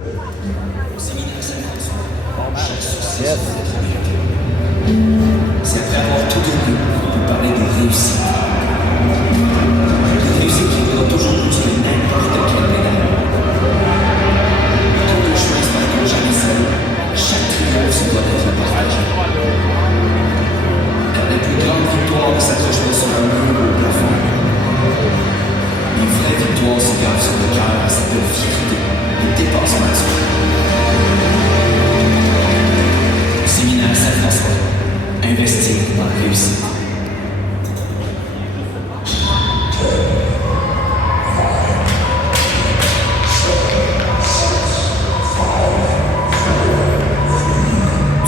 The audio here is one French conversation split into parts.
Yes. C'est après avoir tout donné qu'on peut parler des réussites. Des réussites qui vaudront toujours plus que n'importe quelle médaille. Tout le chemin se parcourt jamais seul. Chaque triomphe se doit être partagé. Car les plus grandes victoires ne s'accrochent pas sur un mur ou au plafond. Les vraies victoires se gravent sur le cœur à cette fierté et dépassement de soi. Séminaire Saint-François. Investir dans la réussite.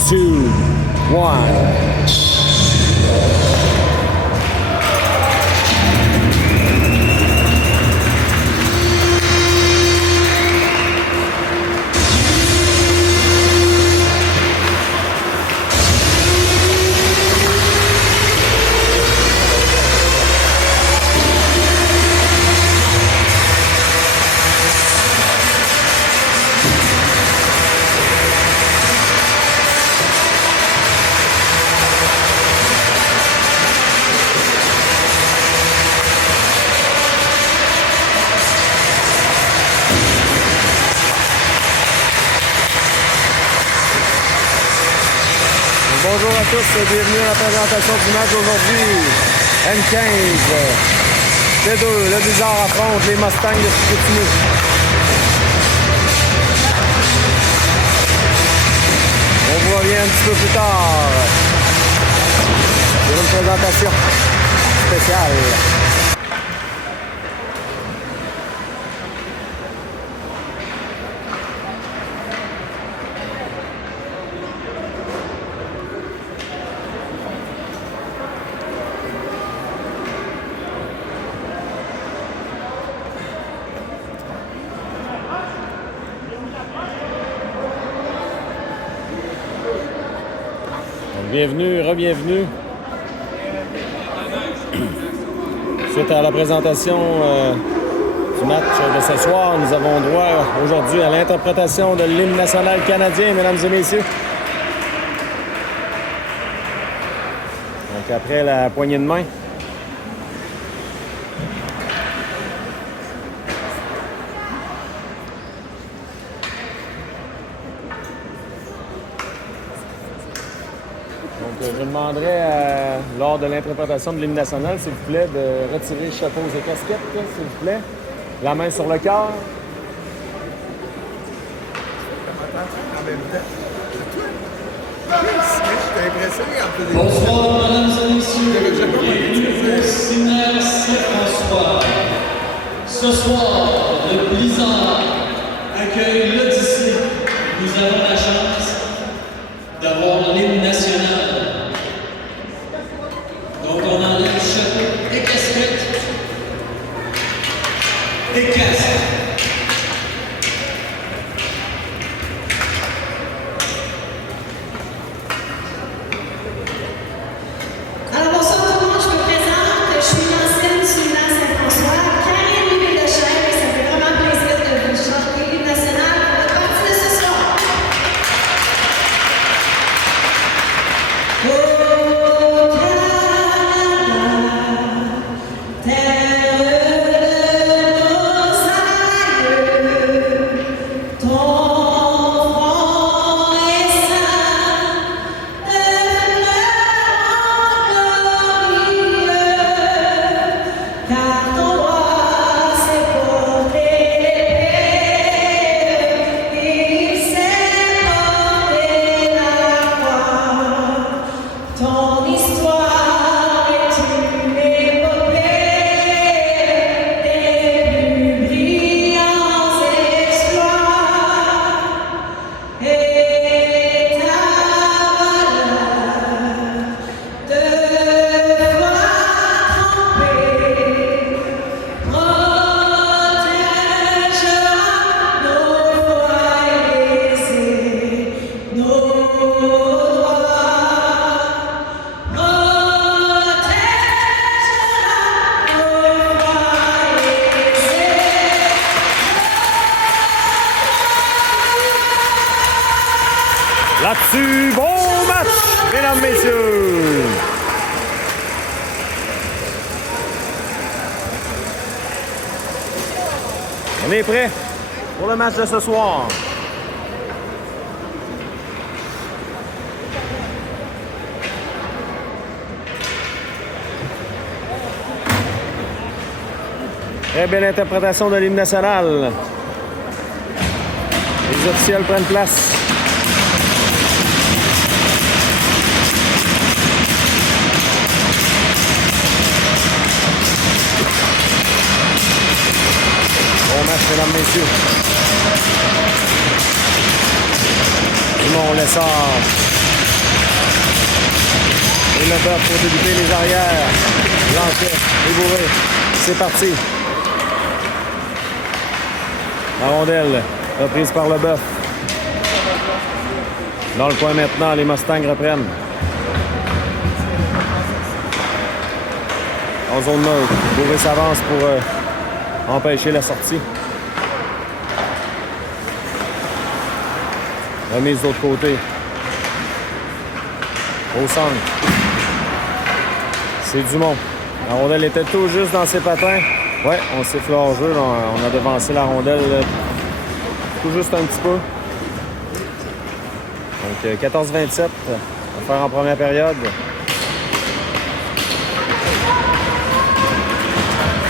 Two, one. Bonjour à tous et bienvenue à la présentation du match aujourd'hui. M15. Les deux, le Blizzard affronte les Mustangs de Chicoutimi. On vous revient un petit peu plus tard pour une présentation spéciale. Bienvenue, re-bienvenue. Suite à la présentation du match de ce soir, nous avons droit aujourd'hui à l'interprétation de l'hymne national canadien, mesdames et messieurs. Donc après la poignée de main. Donc, je demanderais, lors de l'interprétation de l'hymne national, s'il vous plaît, de retirer chapeaux et casquettes, s'il vous plaît. La main sur le cœur. Bonsoir, mesdames et messieurs. Bienvenue au séminaire Saint-François. Ce soir, le Blizzard accueille l'Odyssée. Nous avons la chance d'avoir l'hymne national. Donc, on enlève chapeau et casquette et casque. Alors bonsoir tout le monde, je me présente, je suis l'ancienne séminaire Saint-François, Karine Louis-Bédechère, et ça fait vraiment plaisir de vous chanter l'hymne national Là-dessus, bon match, mesdames, messieurs! On est prêt pour le match de ce soir. Très belle interprétation de l'hymne national. Les officiels prennent place. Bon match, mesdames, messieurs. Dumont Lessard. Et le bœuf pour débuter les arrières. Blanchet, Bourré. C'est parti. La rondelle, reprise par le bœuf. Dans le coin maintenant, les Mustangs reprennent. En zone neutre, Bourré s'avance pour empêcher la sortie. Remise de l'autre côté. Au centre. C'est Dumont. La rondelle était tout juste dans ses patins. Ouais, on siffle hors jeu. On a devancé la rondelle tout juste un petit peu. Donc 14-27 à faire en première période.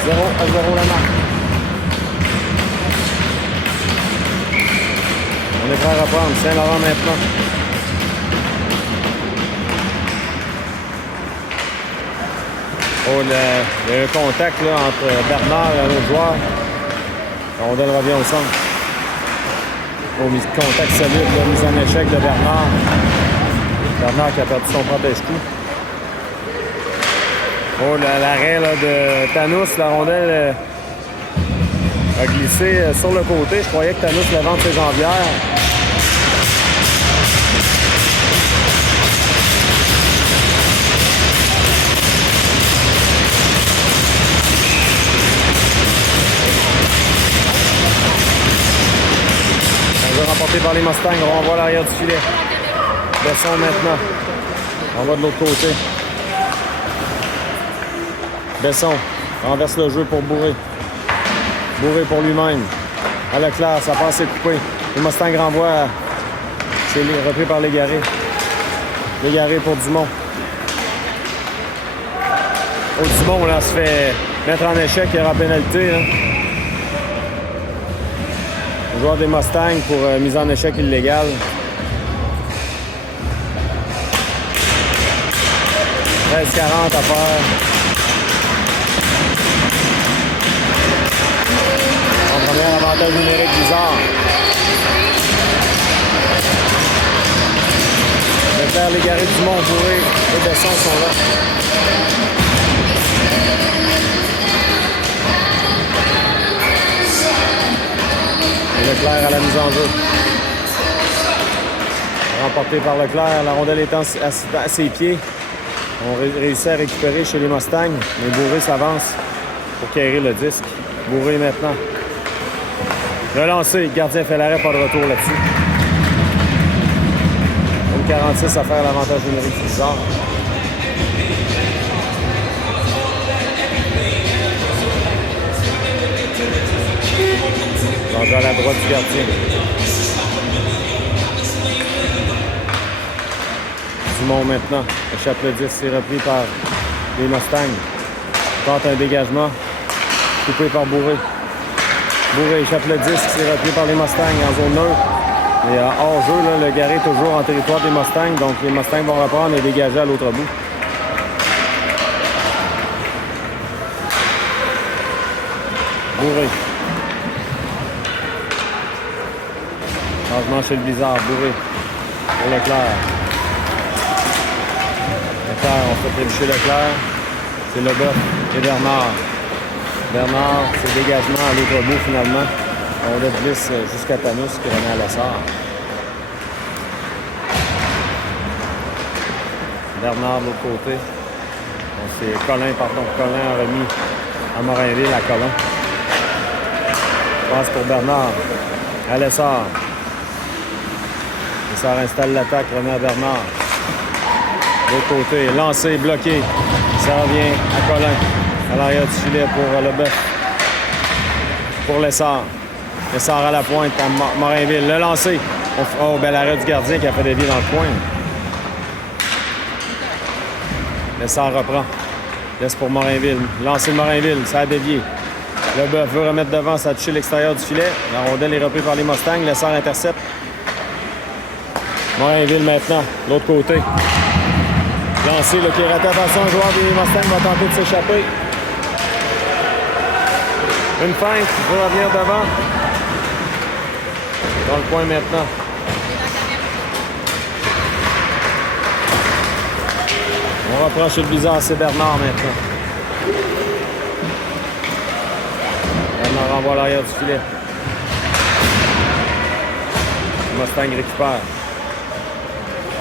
0-0 la marque. On est prêt à reprendre. Saint-Laurent maintenant. Oh, il y a un contact là, entre Bernard et un autre joueur. La rondelle revient au centre. Oh, contact solide, là, mise en échec de Bernard. Bernard qui a perdu son protège-coup. Oh, l'arrêt de Thanos, la rondelle a glissé sur le côté. Je croyais que Thanos l'avait entre ses jambières. Remporté par les Mustangs. On renvoie l'arrière du filet. Besson maintenant. On va de l'autre côté. Besson renverse le jeu pour Bourré. Bourré pour lui-même. À Leclerc, sa passe est coupée. Les Mustangs renvoient. C'est repris par Légaré. Légaré pour Dumont. Oh, Dumont, là, se fait mettre en échec. Il y aura pénalité, là. Joueur des Mustangs pour mise en échec illégale. « 13-40 à faire. En premier avantage numérique bizarre. Leclerc, Légaré, Dumont, Bourré et Besson sont là. Leclerc à la mise en jeu. Remporté par Leclerc. La rondelle étant à ses pieds. On réussit à récupérer chez les Mustangs. Mais Bourré s'avance pour carrer le disque. Bourré maintenant. Relancé. Le gardien fait l'arrêt, pas de retour là-dessus. 46 à faire l'avantage numérique. C'est bizarre. Danger à la droite du gardien. Dumont maintenant. Échappe le 10, c'est repris par les Mustangs. Tente un dégagement. Coupé par Bourré. Bourré échappe le 10, c'est repris par les Mustangs en zone neutre. Et hors jeu, là, le Garé est toujours en territoire des Mustangs. Donc les Mustangs vont reprendre et dégager à l'autre bout. Bourré. Changement chez le Blizzard. Bourré. Pour Leclerc. Leclerc, on fait trébucher Leclerc. C'est Leboeuf et Bernard. Bernard, c'est dégagement à l'autre bout finalement. On le glisse jusqu'à Thanos qui remet à Lessard. Bernard de l'autre côté. C'est Colin, pardon. Colin a remis à Morinville à Colin. Passe pour Bernard. À Lessard. Ça installe l'attaque, remet à Bernard. De l'autre côté, lancé, bloqué. Ça revient à Colin. À l'arrière du filet pour Leboeuf. Pour Lessard. Lessard à la pointe à Morainville. Le lancer. Oh, bel arrêt du gardien qui a fait dévier dans le coin. Lessard reprend. Laisse pour Morainville. Lancer de Morainville. Ça a dévié. Leboeuf veut remettre devant. Ça a touché l'extérieur du filet. La rondelle est reprise par les Mustangs. Lessard intercepte. Morainville maintenant. De l'autre côté. Lancé, le qui est raté. Attention, un joueur des Mustangs va tenter de s'échapper. Une feinte. Il veut revenir devant. Dans le coin maintenant. On reprend chez le Blizzard, c'est Bernard maintenant. Bernard renvoie à l'arrière du filet. Le Mustang récupère.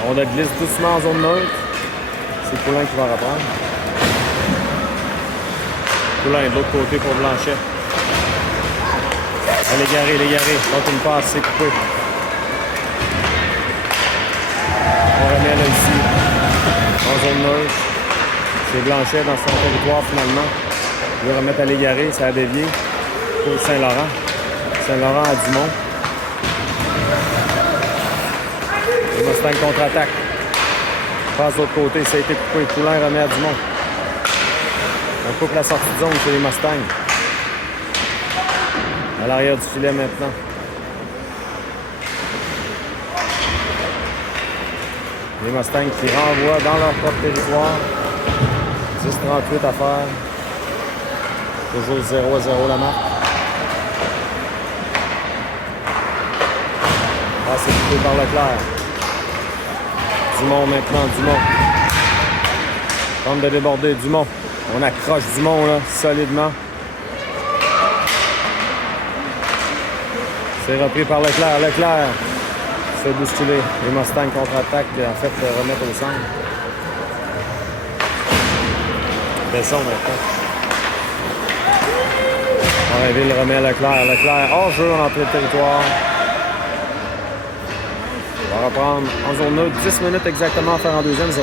On a glisse doucement en zone neutre. C'est Poulain qui va reprendre. Poulain de l'autre côté pour Blanchet. Légaré. Quand une passe, c'est coupé. On remet là ici. En zone neutre. C'est Blanchet dans son territoire finalement. Il veut remettre à Légaré, ça a dévié. Pour Saint-Laurent. Saint-Laurent à Dumont. Le Mustang contre-attaque. Passe de l'autre côté, ça a été coupé. Poulain remet à Dumont. On coupe la sortie de zone chez les Mustangs. À l'arrière du filet maintenant. Les Mustangs qui renvoient dans leur propre territoire. 10-38 à faire. Toujours 0-0 la marque. Ah, c'est coupé par Leclerc. Dumont maintenant, Dumont. Tente de déborder Dumont. On accroche Dumont là, solidement. C'est repris par Leclerc. Leclerc se fait bousculer. Les Mustangs contre-attaque, en fait, remettre au centre. Besson maintenant. Morainville remet à Leclerc. Leclerc hors jeu en entrée de territoire. On va reprendre en zone neutre. 10 minutes exactement à faire en deuxième, 0-0.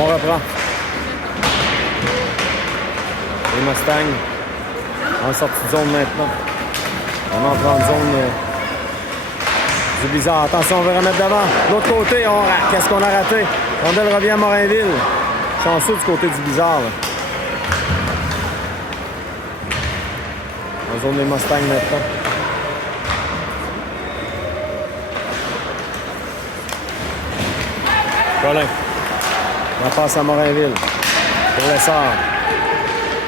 On reprend. Les Mustangs en sortie de zone maintenant. On entre en zone du Blizzard. Attention, on veut remettre devant. De l'autre côté, qu'est-ce qu'on a raté? Rondelle revient à Morainville. Chanceux du côté du Blizzard. Là. En zone des Mustangs maintenant. Colin. On passe à Morainville. Pour Lessard.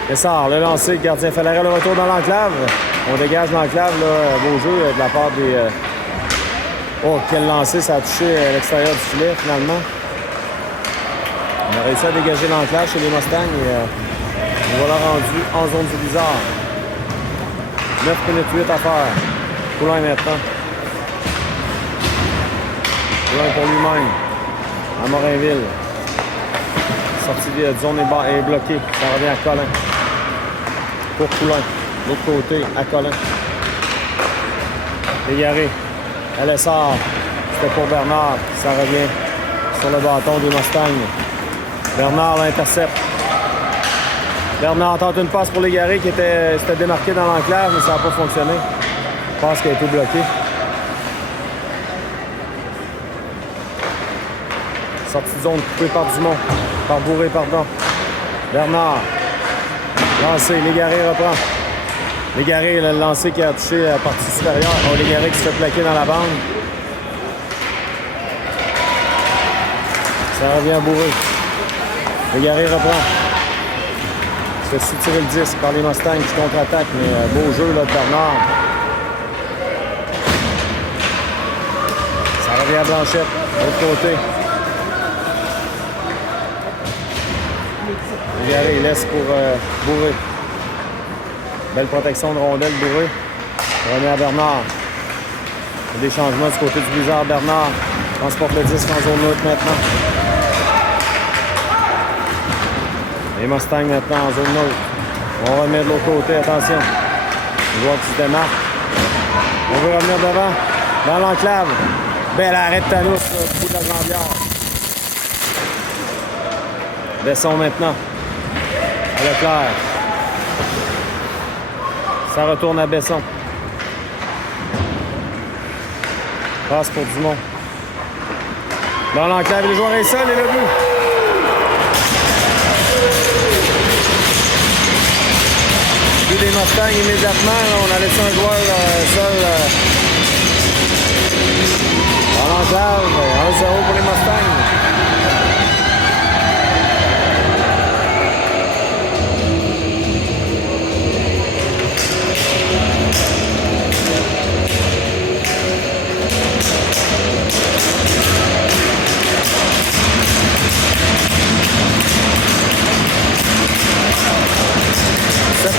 Lessard, le lancer, le gardien fait l'arrêt, le retour dans l'enclave. On dégage l'enclave, là, beau jeu de la part des... Oh, quel lancer, ça a touché à l'extérieur du filet, finalement. On a réussi à dégager l'enclave chez les Mustangs et on va la rendu en zone du Blizzard. 9 minutes 8 à faire. Poulain maintenant. Poulain pour lui-même. À Morainville. Sortie de zone est bloquée. Ça revient à Colin. Pour Poulain. De l'autre côté, à Colin. Légaré. À Lessard. C'était pour Bernard. Ça revient sur le bâton des Mustangs. Bernard l'intercepte. Bernard tente une passe pour Légaré qui s'était démarqué dans l'enclave, mais ça n'a pas fonctionné. Passe qui a été bloquée. Sortie de zone coupée par Dumont. Par Bourré, pardon. Bernard. Lancé. Légaré reprend. Légaré, le lancé qui a touché la partie supérieure. Oh, Légaré qui se fait plaquer dans la bande. Ça revient à Bourré. Légaré reprend. Se fait soutirer le disque par les Mustangs qui contre-attaquent, mais beau jeu là, de Bernard. Ça revient à Blanchette. De l'autre côté. Légaré laisse pour Bourré. Belle protection de rondelle, Bourré. Remet à Bernard. Il y a des changements du côté du Blizzard. Bernard transporte le disque en zone neutre maintenant. Les Mustangs maintenant en zone neutre. On remet de l'autre côté, attention. Le joueur qui se démarque. On veut revenir devant. Dans l'enclave. Bel arrêt de Tanous, au bout de la jambière. Besson maintenant. À Leclerc. Ça retourne à Besson. Passe pour Dumont. Dans l'enclave, le joueur est seul et le but. But des Mustangs immédiatement. On a laissé un joueur seul. Dans l'enclave, 1-0 pour les Mustangs.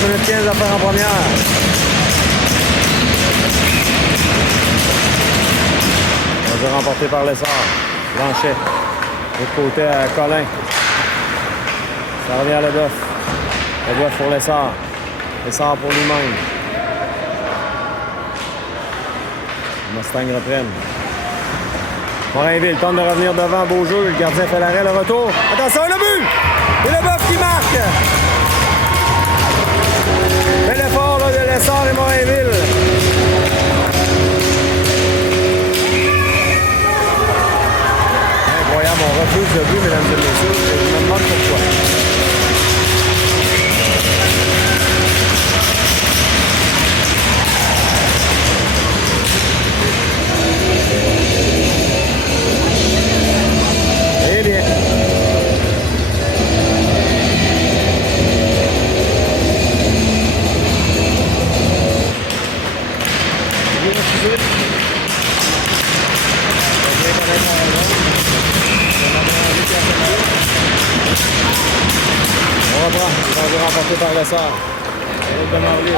Minute 15 à faire en première. On va remporté par l'essor. Blanchet. L'autre côté à Colin. Ça revient à Leboeuf. Leboeuf pour l'essor. L'essor pour lui-même. Les Mustangs reprennent. Morinville tente de revenir devant. Beau jeu. Le gardien fait l'arrêt. Le retour. Attention, le but! Et Leboeuf qui marque! Bel effort là, de l'essor et Morinville. Incroyable, on refuse le but, mesdames et messieurs. Je me demande pourquoi. Eh bien. On reprend, il va remporté par le sort. De Marley.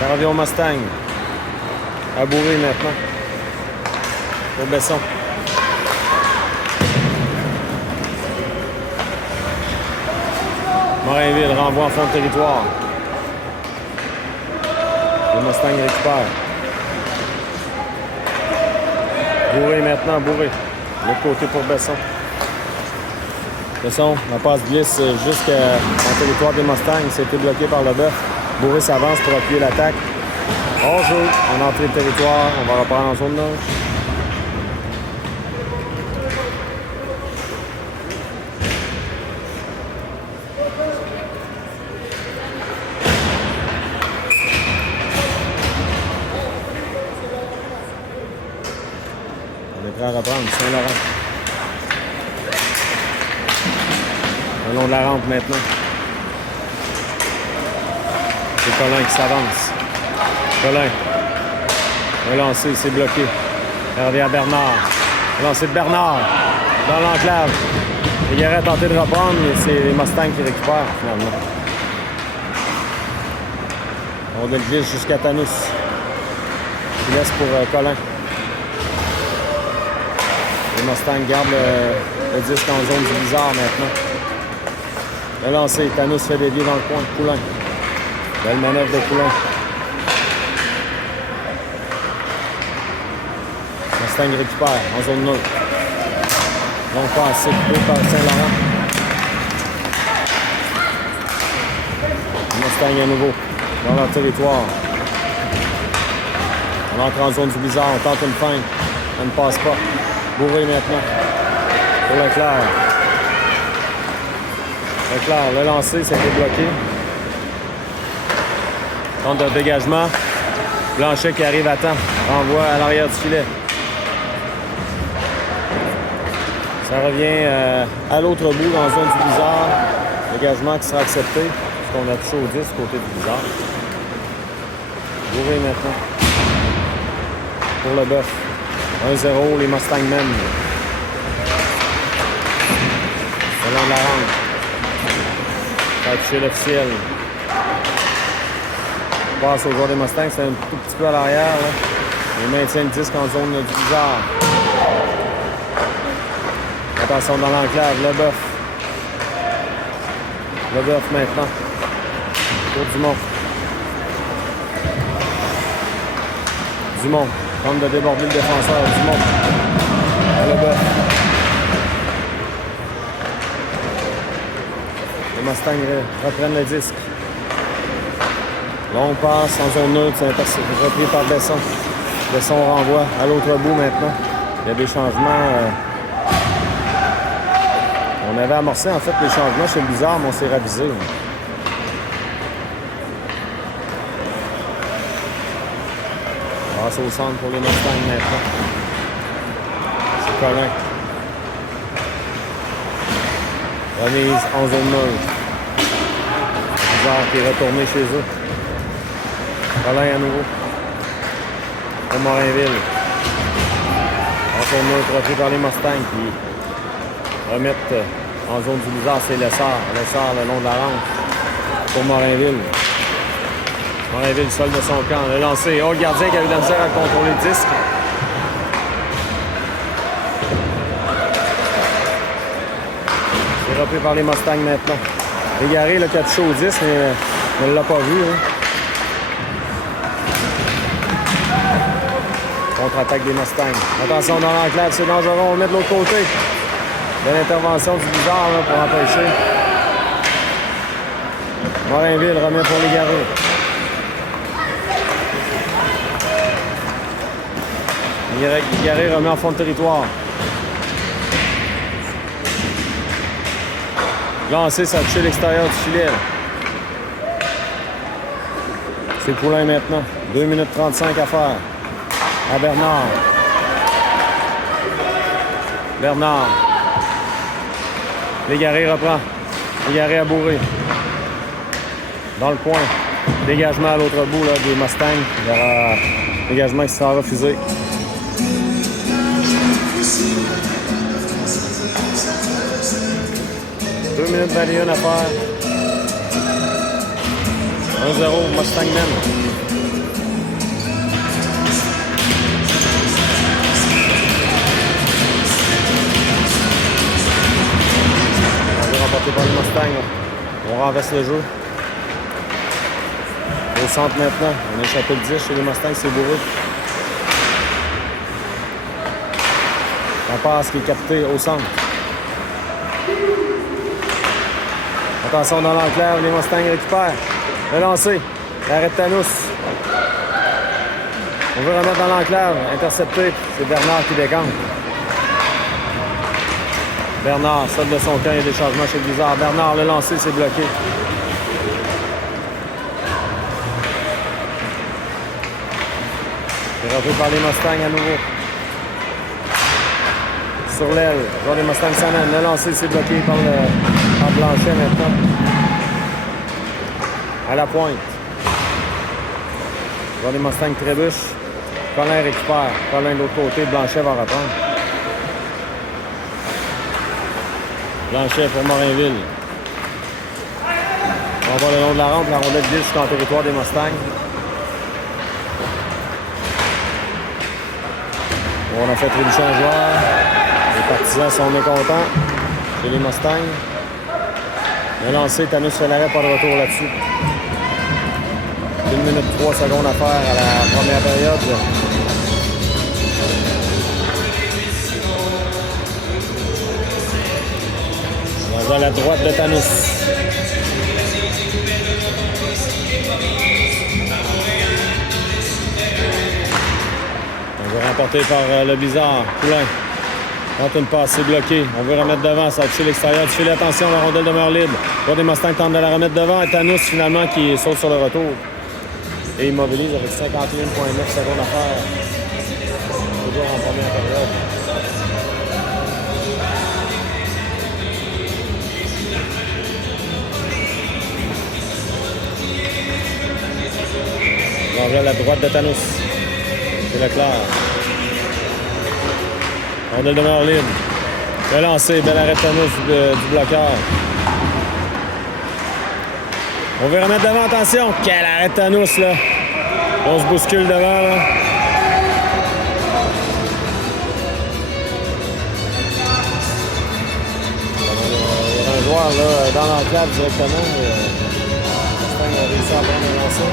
Ça revient au Mustang. À Bourré maintenant. Au Besson. Morinville renvoie en fond de territoire. Le Mustang récupère. Bourré maintenant, Bourré. L'autre côté pour Besson. Besson, la passe glisse jusqu'en territoire des Mustangs. C'était bloqué par Leboeuf. Bourré s'avance pour appuyer l'attaque. Hors-jeu, en entrée de territoire. On va reprendre en zone neutre. À reprendre, Saint-Laurent. Le long de la rampe maintenant. C'est Colin qui s'avance. Colin. Un lancé, c'est bloqué. Il revient à Bernard. Un lancé de Bernard. Dans l'enclave. Les Guerrets a tenté de reprendre, mais c'est les Mustangs qui récupèrent finalement. On le glisse jusqu'à Tanous. Il laisse pour Colin. Les Mustangs gardent le disque en zone du Blizzard maintenant. Le lancer, Tanous fait dévier dans le coin de Poulain. Belle manœuvre de Poulain. Mustang récupère en zone neutre. Donc passé par Saint-Laurent. Mustang à nouveau dans leur territoire. On entre en zone du Blizzard, on tente une feinte. Ça ne passe pas. Bourré maintenant pour Leclerc. Leclerc, le lancer, c'était bloqué. Tente de dégagement. Blanchet qui arrive à temps. Renvoie à l'arrière du filet. Ça revient à l'autre bout dans la zone du Blizzard. Dégagement qui sera accepté. Puisqu'on a touché au 10 côté du Blizzard. Bourré maintenant. Pour Leboeuf. 1-0, les Mustangs mènent. Selon la rampe. Ça a touché l'officiel. Passe au joueur des Mustangs, c'est un tout petit peu à l'arrière. Là. Il maintient le disque en zone du bizarre. Attention dans l'enclave, Leboeuf. Leboeuf maintenant. Pour Dumont. Dumont tente de déborder le défenseur. Dumont. Leboeuf. Les Mustangs reprennent le disque. Long passe en zone neutre, c'est repris par Besson. Besson renvoie à l'autre bout maintenant. Il y a des changements. On avait amorcé en fait les changements chez le Blizzard, mais on s'est ravisé. Passe au centre pour les Mustangs maintenant. C'est Colin. Remise en zone neutre. Blizzard qui est retourné chez eux. Colin à nouveau. Pour Morinville. En zone neutre repris par les Mustangs qui remettent en zone du Blizzard, c'est Lessard. Lessard le long de la rampe pour Morinville. Morinville seul de son camp. Le lancé. Oh, le gardien qui a eu de la misère à contrôler le disque. C'est repris par les Mustangs maintenant. Légaré qui a touché au disque, mais on ne l'a pas vu. Hein. Contre-attaque des Mustangs. Attention dans l'enclave, c'est dangereux. On le met de l'autre côté. Belle intervention du Blizzard là, pour empêcher. Morinville remet pour Légaré. Légaré remet en fond de territoire. Lancé, ça a touché l'extérieur du filet. C'est Poulain maintenant. 2 minutes 35 à faire. À Bernard. Bernard. Légaré reprend. Légaré à bourrer. Dans le coin. Dégagement à l'autre bout là, des Mustangs. Il y aura dégagement qui sera refusé. 2 minutes 21 à faire. 1-0, Mustang mène. Remporté par le Mustang. On renverse le jeu. Au centre maintenant. On est chapeau de 10 chez les Mustangs, c'est bourré. La passe qui est captée au centre. Attention dans l'enclave, les Mustangs récupèrent. Le lancer. L'arrêt de Tanous. On veut remettre dans l'enclave. Intercepté. C'est Bernard qui décante. Bernard, seul de son camp, il y a des changements chez Blizzard. Bernard, le lancer, c'est bloqué. C'est repris par les Mustangs à nouveau. Sur l'aile, joueur des Mustangs s'amène. Le lancer, c'est bloqué par Blanchet maintenant. À la pointe. Joueur des Mustangs trébuche. Colin récupère. Colin de l'autre côté, Blanchet va reprendre. Blanchet pour Morinville. On va le long de la rampe, la rondelle glisse jusqu'en territoire des Mustangs. On a fait trébucher un joueur. Les partisans sont mécontents. C'est les Mustangs. Le lancer, Tanous fait l'arrêt, pas de retour là-dessus. 1 minute 3 secondes à faire à la première période. À la droite de Tanous. On veut remporter par le Blizzard. Poulain. Tente une passe, c'est bloqué. On veut remettre devant, ça a touché l'extérieur du filet. Attention, la rondelle demeure libre. Joueur des Mustangs tente de la remettre devant. Et Tanous, finalement, qui saute sur le retour. Et immobilise avec 51,9 secondes à faire. Toujours en première période. L'enjeu à la droite de Tanous. C'est Leclerc. Rondelle demeure libre. Le lancer, bel arrêt de Tanous du bloqueur. On veut remettre devant, attention. Quel arrêt de Thanos, là. On se bouscule devant, là. Il y a un joueur, là, dans l'enclave directement. Mustang a réussi à prendre un lancer.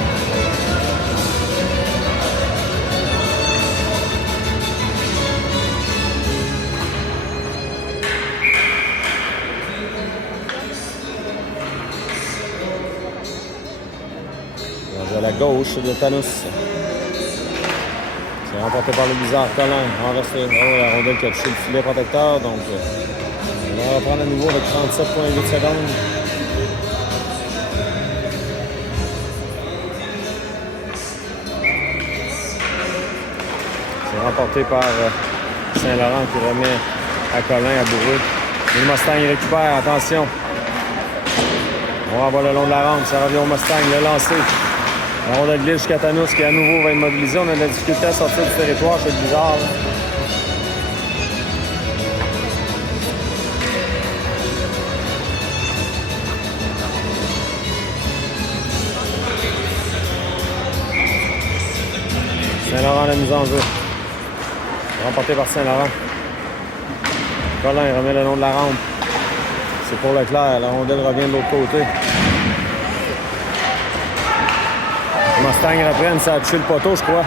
À la gauche de Thanos. C'est remporté par le bizarre Colin. On reste la rondelle qui a touché le filet protecteur. Donc, on va reprendre à nouveau avec 37,8 secondes. C'est remporté par Saint-Laurent qui remet à Colin à Bourré. Le Mustang il récupère. Attention. On va le long de la rampe. Ça revient au Mustang. Le lancer. La rondelle glisse jusqu'à Thanos qui à nouveau va immobiliser. On a de la difficulté à sortir du territoire, c'est bizarre. Là. Saint-Laurent la mise en jeu. Remporté par Saint-Laurent. Colin remet le long de la rampe. C'est pour Leclerc. La rondelle revient de l'autre côté. Mustang reprenne, ça a touché le poteau, je crois.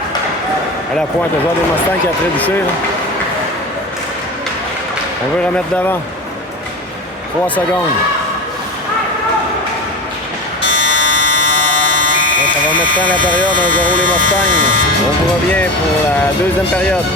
À la pointe, le joueur des Mustangs qui a trébuché. Là. On veut remettre devant. 3 secondes. Là, ça va mettre fin à la période 1-0 les Mustangs. On vous revient pour la deuxième période.